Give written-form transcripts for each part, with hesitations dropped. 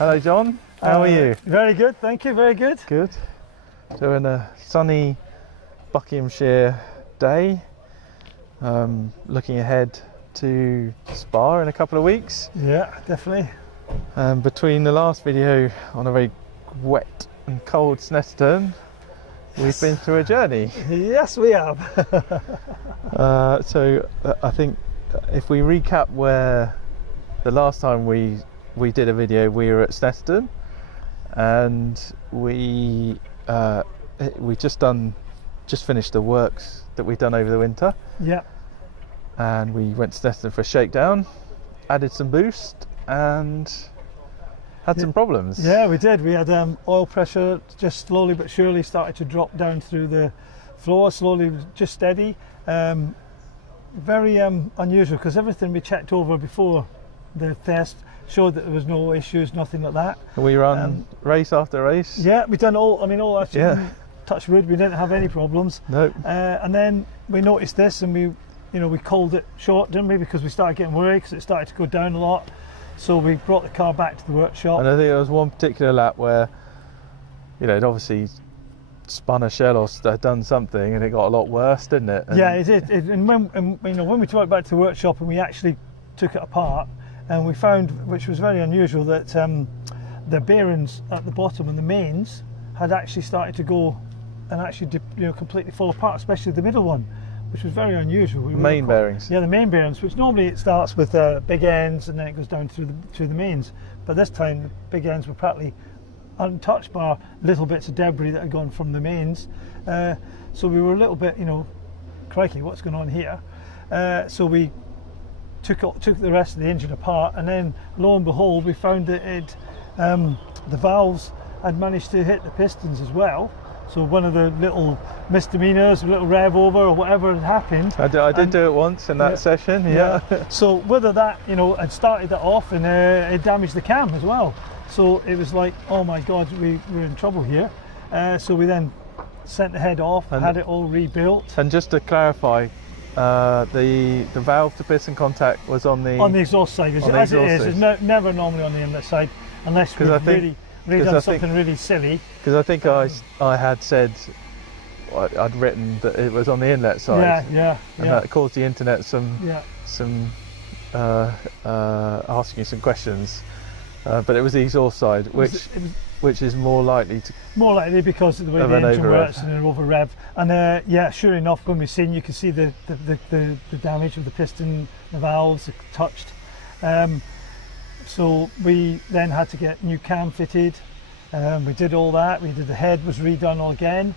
Hello John, how are you? Very good, thank you, very good. Good. So in a sunny Buckinghamshire day, looking ahead to Spa in a couple of weeks. Yeah, definitely. Between the last video on a very wet and cold Snetterton, we've been through a journey. Yes, we have. So I think if we recap where the last time we did a video, we were at Snetterton, and we just finished the works that we'd done over the winter. Yeah. And we went to Snetterton for a shakedown, added some boost, and had some problems. Yeah, we did. We had oil pressure just slowly but surely started to drop down through the floor, slowly, just steady. Very unusual, because everything we checked over before the test showed that there was no issues, nothing like that. We ran race after race. Yeah, we've done all actually. Yeah. Touch wood, we didn't have any problems. No. And then we noticed this, and we called it short, didn't we? Because we started getting worried because it started to go down a lot. So we brought the car back to the workshop. And I think there was one particular lap where, it obviously spun a shell or done something, and it got a lot worse, didn't it? And yeah, it did. And when we took it back to the workshop and we actually took it apart, and we found, which was very unusual, that the bearings at the bottom and the mains had actually started to go and actually completely fall apart, especially the middle one, which was very unusual. Main bearings. Yeah, the main bearings, which normally it starts with big ends and then it goes down through the mains. But this time the big ends were practically untouched by little bits of debris that had gone from the mains. So we were a little bit, crikey, what's going on here? So we took the rest of the engine apart, and then lo and behold, we found that the valves had managed to hit the pistons as well. So one of the little misdemeanors, a little rev over or whatever had happened. I did do it once in that session, yeah. So whether that, had started that off, and it damaged the cam as well. So it was like, oh my God, we were in trouble here. So we then sent the head off, had it all rebuilt. And just to clarify, the valve to piston contact was on the exhaust side, as it is. It's never normally on the inlet side, unless we've really done something really silly. Because I think I had said, I'd written that it was on the inlet side. Yeah. And that caused the internet some asking you some questions. But it was the exhaust side, which is more likely because of the way the engine works and an over rev. And sure enough, when we've seen, you can see the damage of the piston, the valves are touched. So we then had to get new cam fitted. We did all that. The head was redone all again.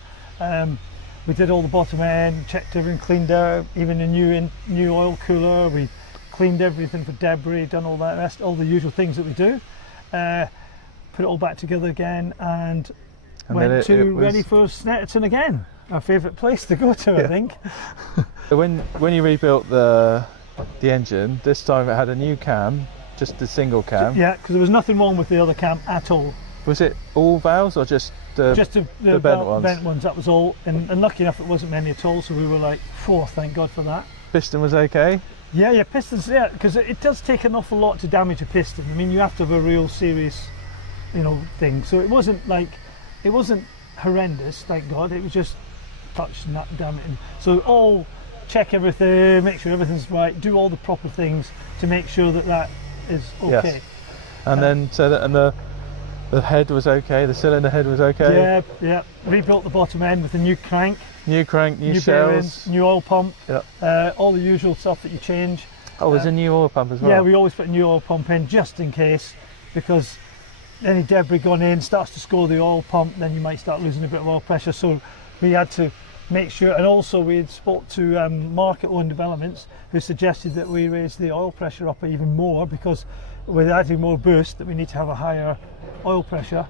We did all the bottom end, checked everything, cleaned out, even a new oil cooler. We cleaned everything for debris, done all that rest, all the usual things that we do. Put it all back together again, and went ready for Snetterton again. Our favourite place to go to, I think. When you rebuilt the engine, this time it had a new cam, just the single cam. Yeah, because there was nothing wrong with the other cam at all. Was it all valves or just the bent ones? Bent ones, that was all. And lucky enough, it wasn't many at all. So we were like, thank God for that. Piston was okay? Yeah, pistons, because it does take an awful lot to damage a piston. I mean, you have to have a real serious, thing. So it wasn't horrendous, thank God. It was just touch and that damaging. So check everything, make sure everything's right, do all the proper things to make sure that is okay. Yes. And then the head was okay, the cylinder head was okay? Yeah. Rebuilt the bottom end with a new crank. New shells. Bearings, new oil pump. Yeah. All the usual stuff that you change. Oh, there's a new oil pump as well? Yeah, we always put a new oil pump in just in case, because any debris gone in starts to score the oil pump, then you might start losing a bit of oil pressure. So we had to make sure, and also we had spoke to Market Own Developments, who suggested that we raise the oil pressure up even more, because with adding more boost that we need to have a higher oil pressure.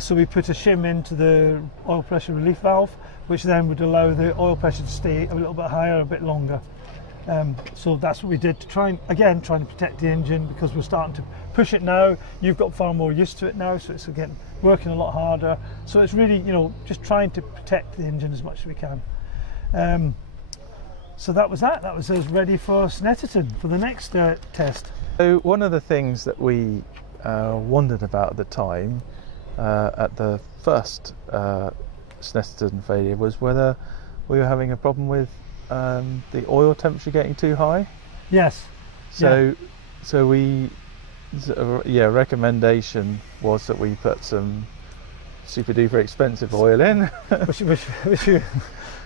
So we put a shim into the oil pressure relief valve, which then would allow the oil pressure to stay a little bit higher, a bit longer. So that's what we did to trying to protect the engine, because we're starting to push it now. You've got far more used to it now, so it's again working a lot harder. So it's really, just trying to protect the engine as much as we can. So that was that. That was us ready for Snetterton for the next test. So one of the things that we wondered about at the time, at the first Snetterton failure, was whether we were having a problem with the oil temperature getting too high. Yes. So recommendation was that we put some super duper expensive oil in,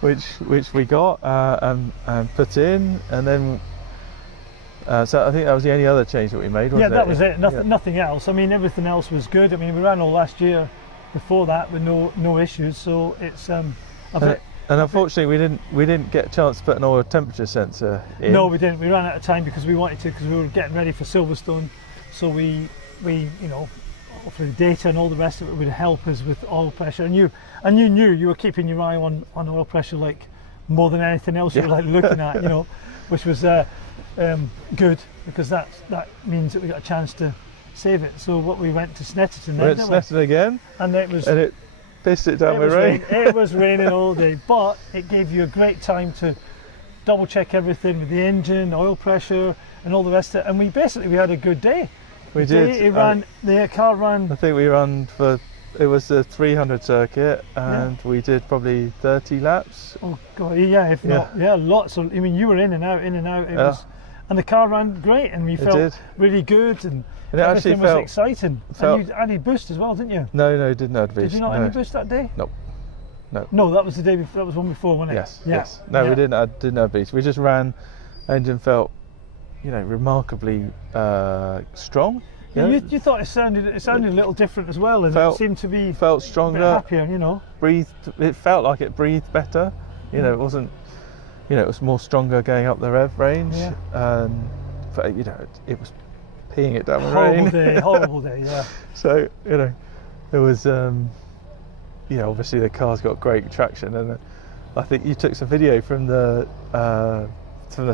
which we got and put in, and then so I think that was the only other change that we made. Wasn't that was it. Nothing else. I mean, everything else was good. I mean, we ran all last year before that with no issues. So it's and unfortunately, we didn't get a chance to put an oil temperature sensor in. No, we didn't. We ran out of time because we wanted to, because we were getting ready for Silverstone. So we hopefully the data and all the rest of it would help us with oil pressure. And you knew you were keeping your eye on oil pressure like more than anything else. You were like looking at, which was good, because that means that we got a chance to save it. So we went to Snetterton. We went to Snetterton again, and it pissed it down with rain. It was raining all day, but it gave you a great time to double check everything with the engine, oil pressure, and all the rest of it. And we had a good day. We did. The car ran. I think we ran it was the 300 circuit, and we did probably 30 laps. Oh God, yeah, not, lots. I mean, you were in and out. It was, and the car ran great, and we felt really good, and it actually was exciting. And you added boost as well, didn't you? No, didn't add boost. Did you not add any boost that day? No. No, that was the day before. That was one before, wasn't it? Yes. No, we didn't add boost. We just ran. Engine felt, remarkably strong. Yeah, you thought it sounded a little different as well, and it seemed to be felt stronger, happier. Breathed. It felt like it breathed better. It wasn't. It was more stronger going up the rev range. Yeah. But it was peeing it down the rain. Horrible day. Yeah. So there was obviously the car's got great traction, and I think you took some video from the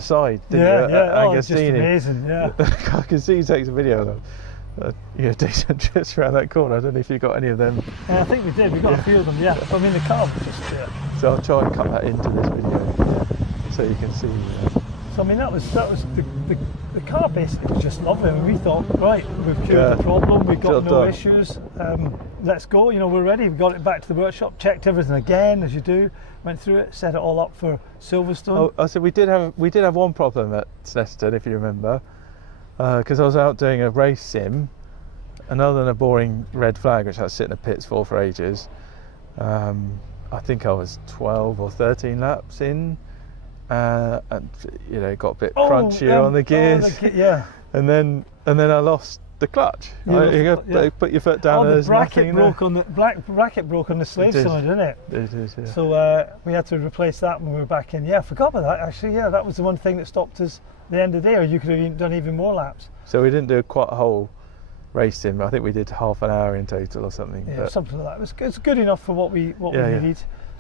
side, didn't you? Yeah. Just amazing. Yeah. I can see you take some video of them. Decent trips around that corner. I don't know if you got any of them. I think we did. We got a few of them. Yeah. I mean, the car was just. So I'll try and cut that into this video, so you can see. So I mean, that was the car basically was just lovely. I mean, we thought, right, we've cured the problem. We've got no issues. Let's go. We're ready. We got it back to the workshop. Checked everything again, as you do. Went through it, set it all up for Silverstone. Oh, so we did have one problem at Snetterton, if you remember, because I was out doing a race sim, and other than a boring red flag, which I was sitting in the pits for ages. I think I was 12 or 13 laps in, and got a bit crunchier on the gears. And then I lost the clutch. You put your foot down. The bracket broke on the slave side, didn't it? It is. Yeah. So we had to replace that when we were back in. Yeah, I forgot about that actually. Yeah, that was the one thing that stopped us at the end of the day. Or you could have done even more laps. So we didn't do quite a whole race sim. I think we did half an hour in total or something. Yeah, something like that. It's good enough for what we needed,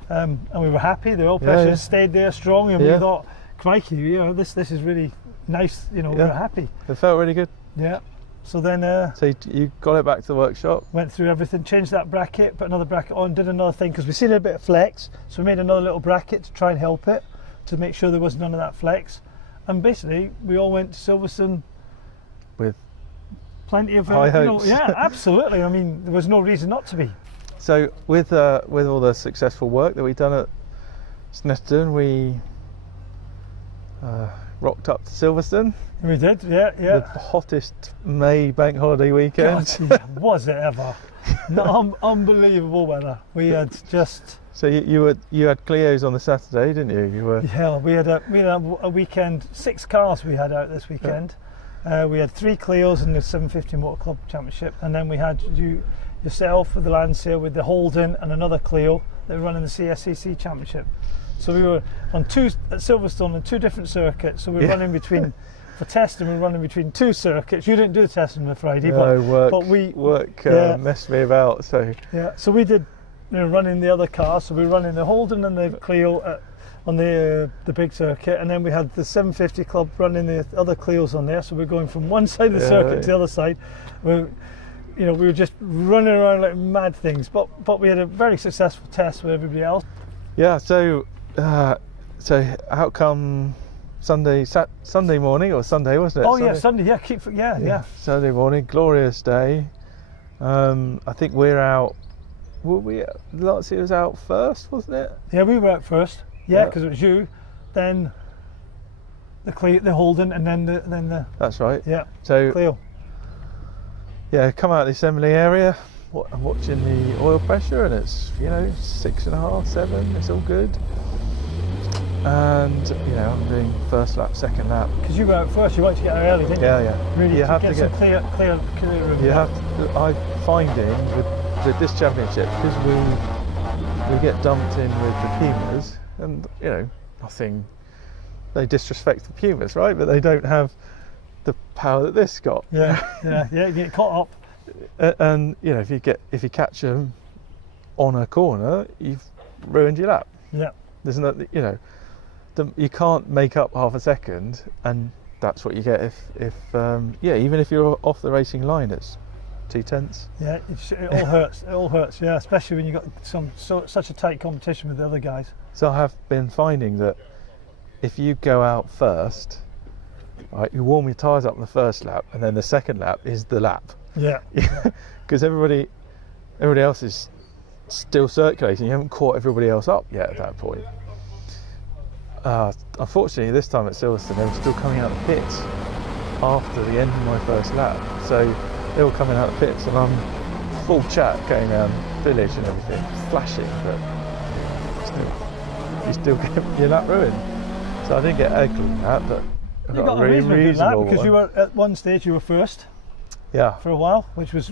and we were happy. The oil pressure stayed there strong, and we thought, crikey, this is really nice. We were happy. It felt really good. Yeah. So then, so you got it back to the workshop. Went through everything, changed that bracket, put another bracket on, did another thing because we seen a bit of flex. So we made another little bracket to try and help it, to make sure there was none of that flex. And basically, we all went to Silverstone with plenty of high hopes. Yeah, absolutely. I mean, there was no reason not to be. So with all the successful work that we've done at Snetterton, we rocked up to Silverstone. We did, yeah. The hottest May bank holiday weekend. God, was it ever? Unbelievable weather. We had just. So you had Clios on the Saturday, didn't you? Yeah, we had a weekend. 6 cars we had out this weekend. We had 3 Clios in the 750 Motor Club Championship, and then we had yourself with the Lancia, with the Holden, and another Clio that were running the CSCC Championship. So we were on at Silverstone on 2 different circuits. So we were running between. For testing, we were running between 2 circuits. You didn't do the testing on the Friday, but work messed me about. So so we did, running the other cars. So we were running the Holden and the Clio on the big circuit, and then we had the 750 Club running the other Clios on there. So we're going from one side of the circuit to the other side. We were just running around like mad things. But we had a very successful test with everybody else. Yeah. So outcome Sunday morning or Sunday, wasn't it? Oh yeah, Sunday. Yeah, yeah. Sunday morning, glorious day. I think we're out. Lancia was out first, wasn't it? Yeah, we were out first. Yeah, because it was you, then the Holden, and then the. That's right. Yeah. So Cleo. Yeah, come out of the assembly area. I'm watching the oil pressure, and it's 6.5, 7. It's all good. And I'm doing first lap, second lap. Because you were out first, you wanted to get out early, didn't you? Yeah. Really, you have get to some clear room. You have to. I'm finding with this championship, because we get dumped in with the Pumas, and nothing. They disrespect the Pumas, right? But they don't have the power that this got. Yeah. You get caught up. And if you catch them on a corner, you've ruined your lap. Yeah. There's no, you can't make up half a second, and that's what you get if even if you're off the racing line, it's 2/10. Yeah, it all hurts. It all hurts. Yeah, especially when you got such a tight competition with the other guys. So I have been finding that if you go out first, right, you warm your tyres up in the first lap, and then the second lap is the lap. Yeah. Because everybody else is still circulating. You haven't caught everybody else up yet at that point. Unfortunately, this time at Silverstone, they were still coming out of the pits after the end of my first lap. So they were coming out of the pits, and I'm full chat going around the village and everything, flashing, but you still get your lap ruined. So I didn't get ugly in that, but I You got a really reasonable good lap, because one. you were at one stage you were first. Yeah. For a while, which was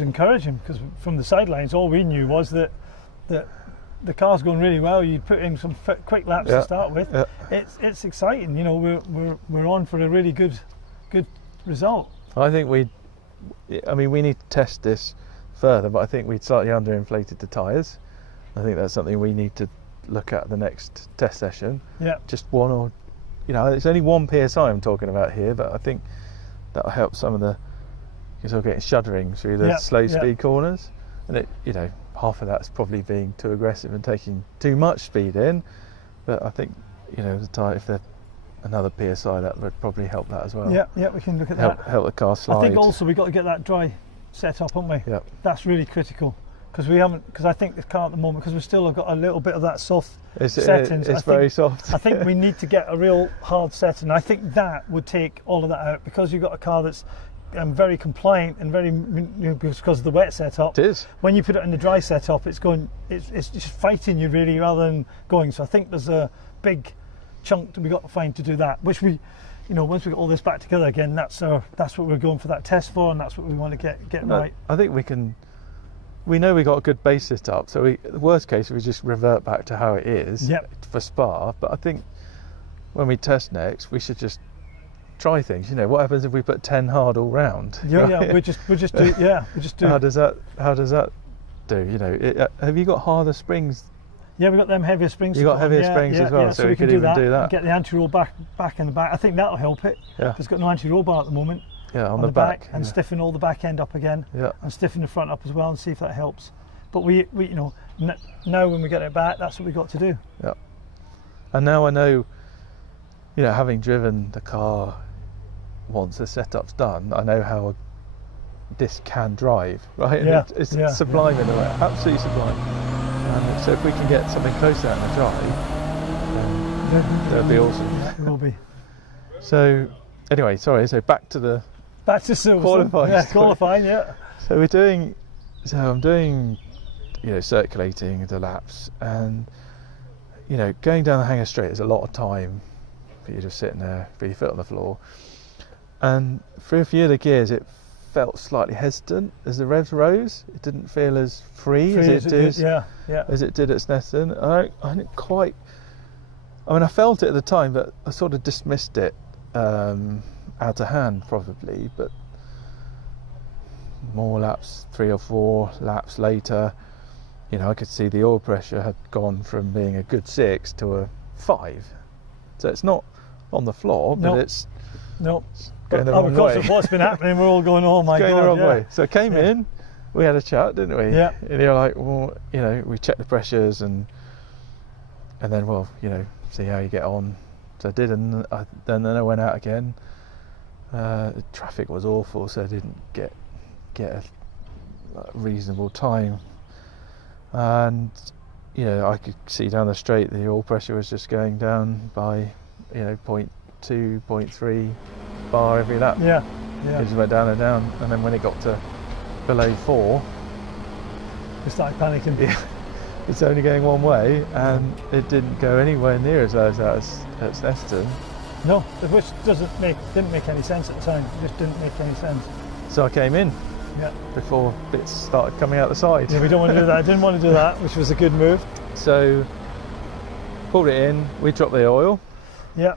encouraging, because from the sidelines all we knew was that the car's going really well. You put in some quick laps to start with. Yeah. It's exciting. We're on for a really good result. I think we need to test this further, but I think we'd slightly underinflated the tyres. I think that's something we need to look at the next test session. Yeah. Just one, or it's only 1 psi I'm talking about here, but I think that'll help some of the. You're sort of getting shuddering through the slow speed corners, and it half of that's probably being too aggressive and taking too much speed in. But I think the tyre, if they're another psi, that would probably help that as well. Yeah, we can look at that. Help the car slide. I think also we've got to get that dry set up, haven't we? Yeah. That's really critical, because I think this car at the moment, because we still have got a little bit of that soft settings. It's very soft. I think we need to get a real hard setting. I think that would take all of that out, because you've got a car that's very compliant and very, because of the wet setup. It is. When you put it in the dry setup, it's just fighting you really, rather than going. So I think there's a big chunk that we got to find to do that, which we, once we get all this back together again, that's what we're going for that test for, and that's what we want to get right. I think we know we got a good base set up, so the worst case we just revert back to how it is for Spa. But I think when we test next, we should just try things. What happens if we put 10 hard all round? Yeah, we just do. How does that do? Have you got harder springs? Yeah, we've got them heavier springs. You got heavier springs as well, so we could even do that. Get the anti-roll back in the back. I think that'll help it. Yeah. It's got no anti-roll bar at the moment. Yeah, on the back. And stiffen all the back end up again. Yeah. And stiffen the front up as well, and see if that helps. But we now when we get it back, that's what we've got to do. Yeah. And now I know, having driven the car once the setup's done, I know how this can drive, right? And it's sublime in a way, absolutely sublime. And so if we can get something close to that in the drive, then that'd be awesome. Yeah, it will be. So anyway, so back to Silverstone. Qualifying. Yeah, qualifying. Yeah. So I'm doing, circulating the laps, and going down the hangar straight is a lot of time for you just sitting there with your foot on the floor. And through a few of the gears, it felt slightly hesitant as the revs rose. It didn't feel as free as it did. As it did at Snetterton. I didn't quite. I felt it at the time, but I sort of dismissed it out of hand, probably. But more laps, 3 or 4 laps later, I could see the oil pressure had gone from being a good 6 to a 5. So it's not on the floor, but it's going the wrong way. Because of what's been happening, we're all going, oh my God. Going the wrong way. So I came in, we had a chat, didn't we? Yeah. And you're like, well, we checked the pressures and then, see how you get on. So I did, and then I went out again. The traffic was awful, so I didn't get a reasonable time. And I could see down the straight the oil pressure was just going down by 0.2, 0.3 bar every lap. Yeah. It just went down and down, and then when it got to below 4, We started panicking. yeah, it's only going one way, and it didn't go anywhere near as low as that at Snetterton. No, which didn't make any sense at the time. It just didn't make any sense. So I came in Yeah. before bits started coming out the side. Yeah, we don't want to do that. I didn't want to do that, which was a good move. So pulled it in, we dropped the oil, Yeah.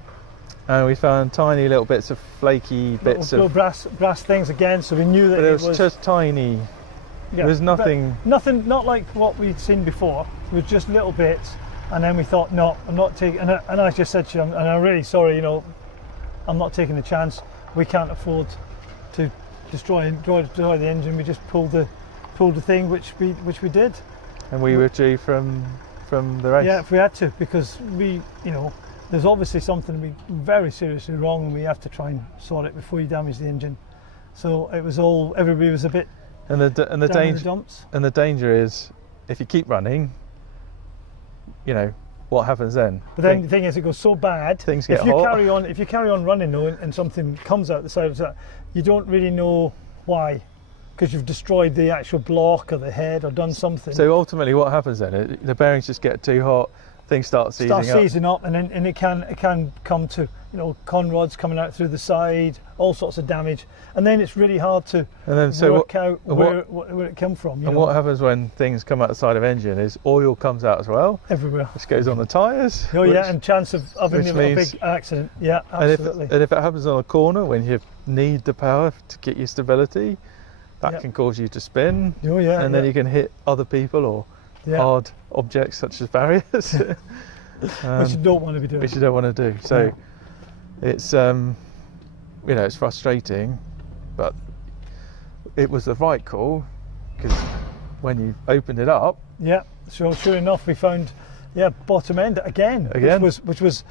and we found tiny little bits of flaky bits little of, brass things again, so we knew that but it it was just tiny. yeah, There was nothing. Nothing, not like what we'd seen before. It was just little bits, and then we thought, no, I'm not taking. And I just said to you, and I'm really sorry, I'm not taking the chance. We can't afford to destroy the engine. We just pulled the thing, which we did. And we withdrew from the race. Yeah, if we had to, because there's obviously something very seriously wrong, and we have to try and sort it before you damage the engine. So it was everybody was a bit. And the down in the danger dumps. and the danger is if you keep running, what happens then? But then the thing is, it goes so bad. Things get if you hot. If you carry on running though, and something comes out the side of that, you don't really know why, because you've destroyed the actual block or the head or done something. So ultimately, what happens then? The bearings just get too hot. Things start seizing up. and then it can come to con rods coming out through the side, all sorts of damage, and then it's really hard to work out where it came from. And what happens when things come out the side of engine is oil comes out as well. Everywhere. Which goes on the tyres. Oh yeah, and chance of having a big accident. Yeah, absolutely. And if it happens on a corner when you need the power to get your stability, that can cause you to spin. Oh yeah. And then you can hit other people or hard objects such as barriers. Which you don't want to be doing. Which you don't want to do. So it's it's frustrating, but it was the right call, because when you opened it up, sure enough we found bottom end again. Which was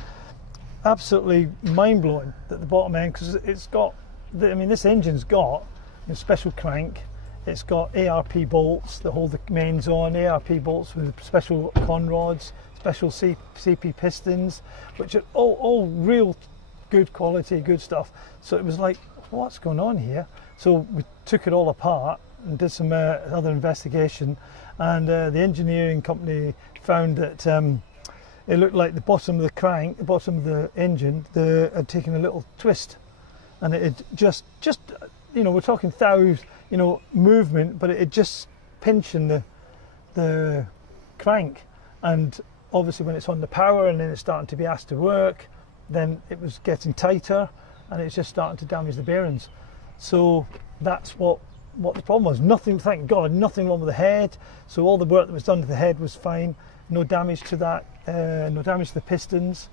absolutely mind-blowing at the bottom end, because it's got this engine's got a special crank. It's got ARP bolts that hold the mains on, ARP bolts with special con rods, special CP pistons, which are all real good quality, good stuff. So it was like, what's going on here? So we took it all apart and did some other investigation, and the engineering company found that it looked like the bottom of the crank, the bottom of the engine, had taken a little twist, and it had just we're talking thousands, movement, but it just pinching the crank, and obviously when it's on the power and then it's starting to be asked to work, then it was getting tighter and it's just starting to damage the bearings. So that's what the problem was. Nothing, thank God, nothing wrong with the head. So all the work that was done to the head was fine. No damage to that, no damage to the pistons.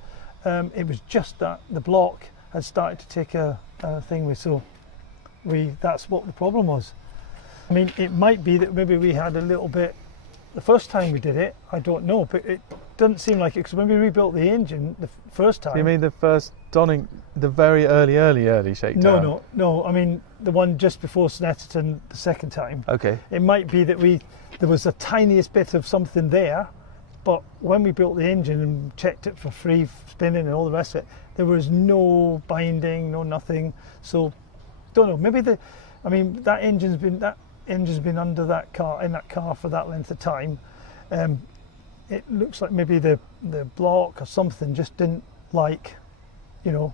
It was just that the block had started to take a thing with. So that's what the problem was. I mean, it might be that maybe we had a little bit the first time we did it. I don't know, but it doesn't seem like it, because when we rebuilt the engine the first time. You mean the first donning, the very early shakedown? No. I mean the one just before Snetterton the second time. Okay. It might be that there was the tiniest bit of something there, but when we built the engine and checked it for free spinning and all the rest of it, there was no binding, no nothing. So don't know. Maybe that engine's been under in that car for that length of time. It looks like maybe the block or something just didn't like, and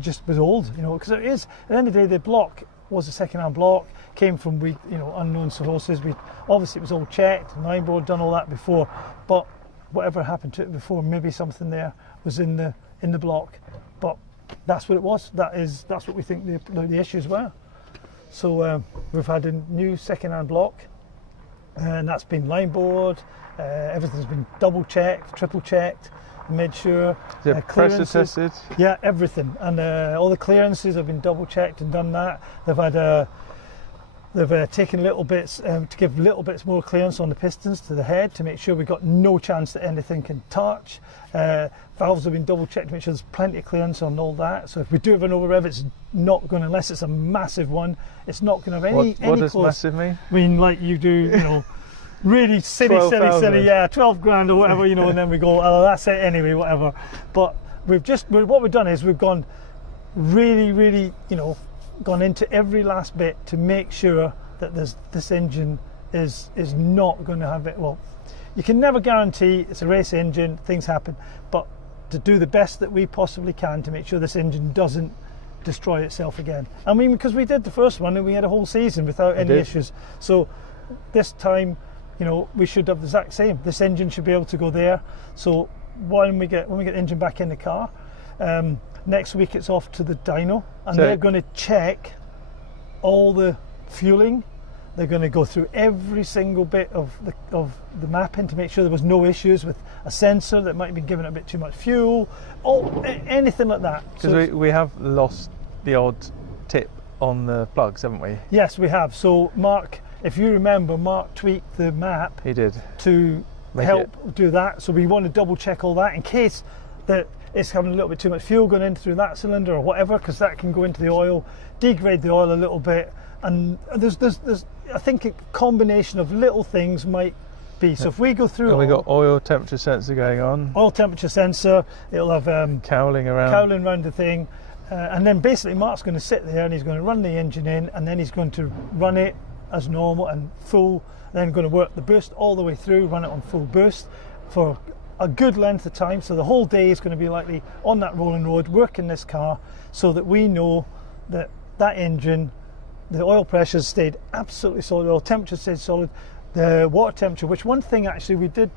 just was old, because it is, at the end of the day, the block was a second-hand block, came from unknown sources. Obviously it was all checked, line board, done all that before, but whatever happened to it before, maybe something there was in the block. But that's what it was. That's what we think the issues were. So we've had a new second-hand block, and that's been line board. Everything's been double checked, triple checked, made sure. Is it pressure tested? Yeah, everything, and all the clearances have been double checked and done that. They've had They've taken little bits to give little bits more clearance on the pistons to the head to make sure we've got no chance that anything can touch. Valves have been double checked to make sure there's plenty of clearance on all that. So if we do have an over rev, it's not going to, unless it's a massive one, it's not going to have any What does close. massive mean? I mean, like you do, you know, really silly, yeah, 12 grand or whatever, you know, and then we go, oh, that's it anyway, whatever. But what we've done is we've gone really, you know, gone into every last bit to make sure that this engine is not going to have it. Well, you can never guarantee, it's a race engine, things happen, but to do the best that we possibly can to make sure this engine doesn't destroy itself again. I mean, because we did the first one and we had a whole season without any issues. So this time, you know, we should have the exact same. This engine should be able to go there. So when we get the engine back in the car, next week it's off to the dyno, and they're going to check all the fueling. They're going to go through every single bit of the mapping to make sure there was no issues with a sensor that might have been giving it a bit too much fuel, or anything like that. Because we have lost the odd tip on the plugs, haven't we? Yes, we have. So Mark, if you remember, Mark tweaked the map. He did. To help do that. So we want to double check all that in case that it's having a little bit too much fuel going in through that cylinder or whatever, because that can go into the oil, degrade the oil a little bit. And there's I think a combination of little things might be. So if we go through, and we got oil temperature sensor going on. Oil temperature sensor. It'll have cowling around the thing, and then basically Mark's going to sit there and he's going to run the engine in, and then he's going to run it as normal and full. Then going to work the boost all the way through, run it on full boost for a good length of time. So the whole day is going to be likely on that rolling road working this car, so that we know that engine, the oil pressure stayed absolutely solid, oil temperature stayed solid, the water temperature, which one thing actually we did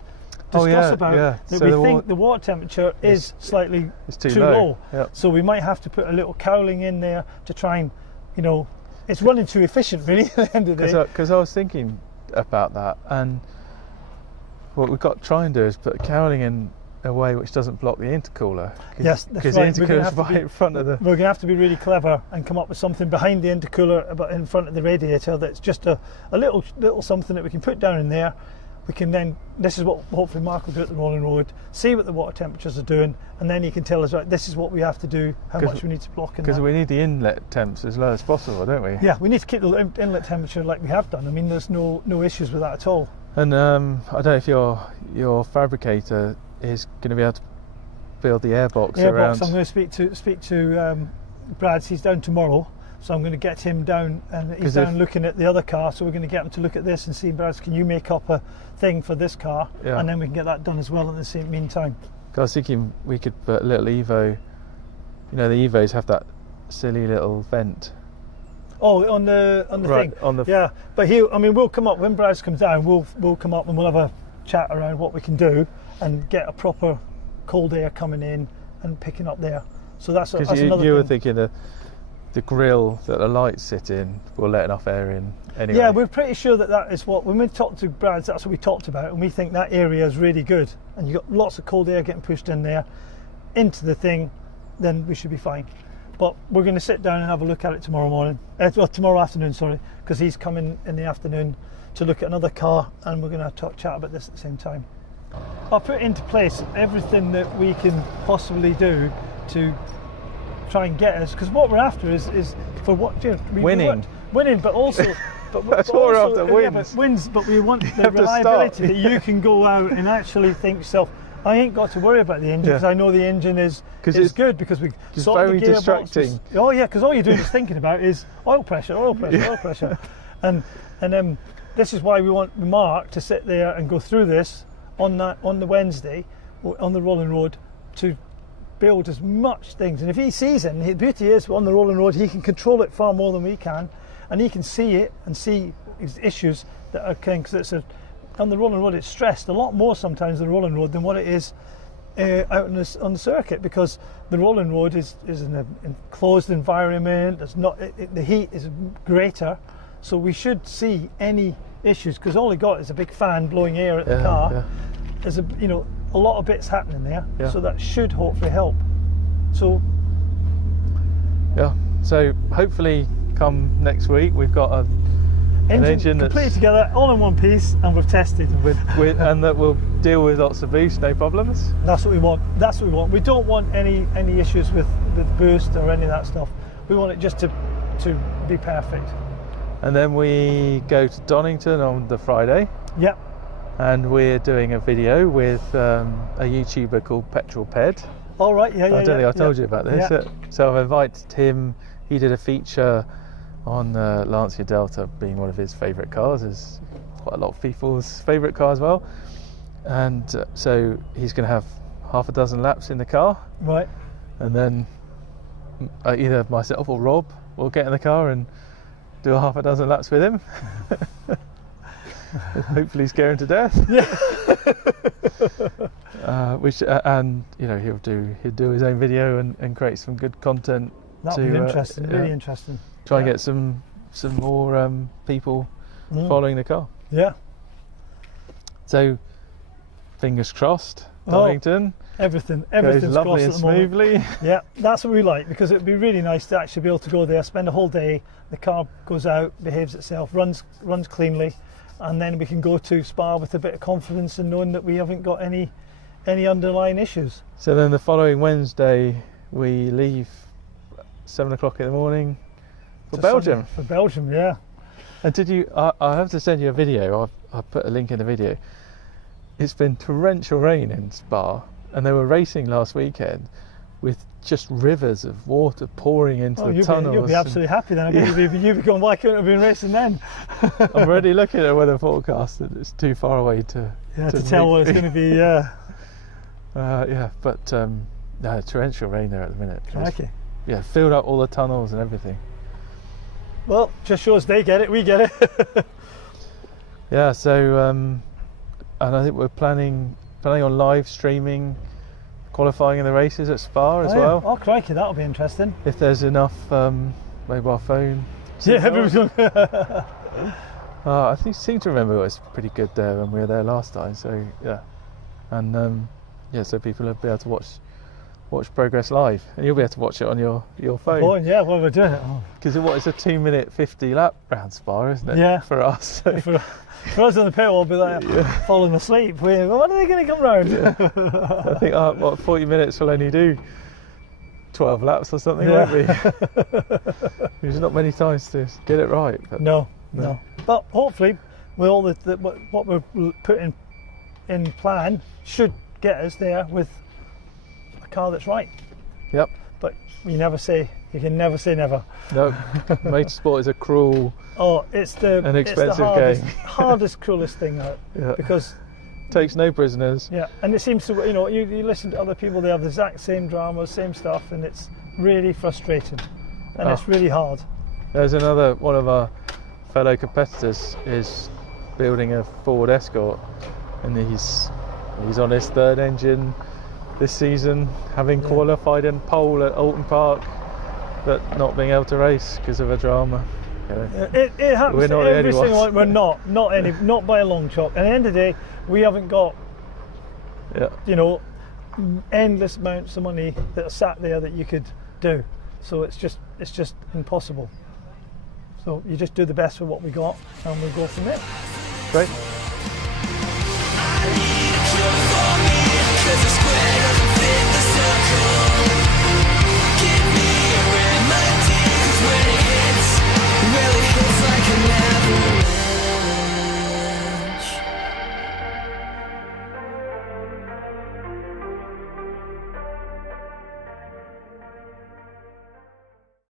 discuss that so we think the water temperature is slightly too low. Yep. So we might have to put a little cowling in there to try and, you know, it's running too efficient really at the end of the day. Because I was thinking about that, and what we've got to try and do is put cowling in a way which doesn't block the intercooler. Yes, that's right. Because the intercooler's right in front of the... We're going to have to be really clever and come up with something behind the intercooler, but in front of the radiator, that's just a little something that we can put down in there. We can then, this is what hopefully Mark will do at the rolling road, see what the water temperatures are doing, and then he can tell us, right, this is what we have to do, how much we need to block in. Because we need the inlet temps as low as possible, don't we? Yeah, we need to keep the inlet temperature like we have done. I mean, there's no issues with that at all. And I don't know if your fabricator is going to be able to build the airbox around. I'm going to speak to Brad. He's down tomorrow, so I'm going to get him down, and he's down looking at the other car. So we're going to get him to look at this and see, Brad, can you make up a thing for this car? Yeah. And then we can get that done as well at the same meantime. I was thinking we could put a little Evo. You know, the Evos have that silly little vent. Oh, on the right, thing. Yeah, but we'll come up when Brad comes down. We'll come up and we'll have a chat around what we can do and get a proper cold air coming in and picking up there. So that's another thing. You were thinking the grill that the lights sit in will let enough air in anyway. Yeah, we're pretty sure that is what, when we talked to Brad, that's what we talked about, and we think that area is really good. And you've got lots of cold air getting pushed in there into the thing, then we should be fine. But we're going to sit down and have a look at it tomorrow afternoon, sorry, because he's coming in the afternoon to look at another car, and we're going to chat about this at the same time. I'll put into place everything that we can possibly do to try and get us, because what we're after is for what, you know, winning, but also that's what we're after, wins. But we want the reliability that you can go out and actually think to yourself, I ain't got to worry about the engine, because I know the engine is good, because we sorted the gearbox. Distracting. Oh yeah, because all you're doing is thinking about is oil pressure, oil pressure, and this is why we want Mark to sit there and go through this on the Wednesday on the rolling road to build as much things. And if he sees it, and the beauty is on the rolling road he can control it far more than we can, and he can see it and see issues that are coming, because on the rolling road it's stressed a lot more sometimes, the rolling road, than what it is out on the circuit, because the rolling road is in an enclosed environment. There's not the heat is greater, so we should see any issues, because all he got is a big fan blowing air at the car. Yeah. There's a lot of bits happening there, so that should hopefully help. So hopefully come next week we've got Engine completely together, all in one piece, and we've tested. And that will deal with lots of boost, no problems. That's what we want. That's what we want. We don't want any issues with boost or any of that stuff. We want it just to be perfect. And then we go to Donington on the Friday. Yep. And we're doing a video with a YouTuber called Petrol Ped. All right. Yeah. I don't think I told you about this. Yeah. So I've invited him. He did a feature on Lancia Delta, being one of his favourite cars, is quite a lot of people's favourite car as well. And so he's going to have half a dozen laps in the car. Right. And then either myself or Rob will get in the car and do a half a dozen laps with him. Hopefully scare him to death. Yeah. And you know, he'll do his own video and create some good content. That'll be interesting. Really interesting. Try and get some more people following the car. Yeah. So fingers crossed, Donington. Everything's goes lovely and smoothly. Yeah, that's what we like, because it'd be really nice to actually be able to go there, spend a whole day, the car goes out, behaves itself, runs cleanly, and then we can go to Spa with a bit of confidence and knowing that we haven't got any underlying issues. So then the following Wednesday we leave 7 o'clock in the morning for Belgium. For Belgium, yeah. And did you? I have to send you a video. I put a link in the video. It's been torrential rain in Spa, and they were racing last weekend with just rivers of water pouring into the tunnels. You'll be absolutely happy then. You'd be going, why couldn't I have been racing then? I'm already looking at the weather forecast, and it's too far away to tell what it's going to be. Yeah. But torrential rain there at the minute. Okay. Yeah, filled up all the tunnels and everything. Well, just shows they get it, we get it. Yeah, so and I think we're planning on live streaming qualifying in the races at Spa as well. Oh crikey, that'll be interesting. If there's enough mobile phone signals. Yeah, I seem to remember it was pretty good there when we were there last time. So yeah, and so people will be able to watch progress live, and you'll be able to watch it on your phone. Oh yeah, while we're doing it. Because it's a 2-minute 50 lap round Spa, isn't it? Yeah. For us. So. For us on the pit, we'll be like falling asleep. When are they going to come round? Yeah. I think 40 minutes will only do 12 laps or something, won't we? There's not many times to get it right. But no. But hopefully, with all what we're putting in plan, should get us there with a car that's right. Yep. But you can never say never. No, motorsport is a cruel. It's an expensive hardest, game. hardest, cruelest thing because takes no prisoners. Yeah, and it seems to you listen to other people, they have the exact same dramas, same stuff, and it's really frustrating, and it's really hard. There's another one of our fellow competitors is building a Ford Escort, and he's on his third engine this season, having qualified in pole at Alton Park, but not being able to race because of a drama. It happens to every single one. We're not by a long chalk. And at the end of the day, we haven't got endless amounts of money that are sat there that you could do. So it's just impossible. So you just do the best with what we got, and we'll go from there. Great.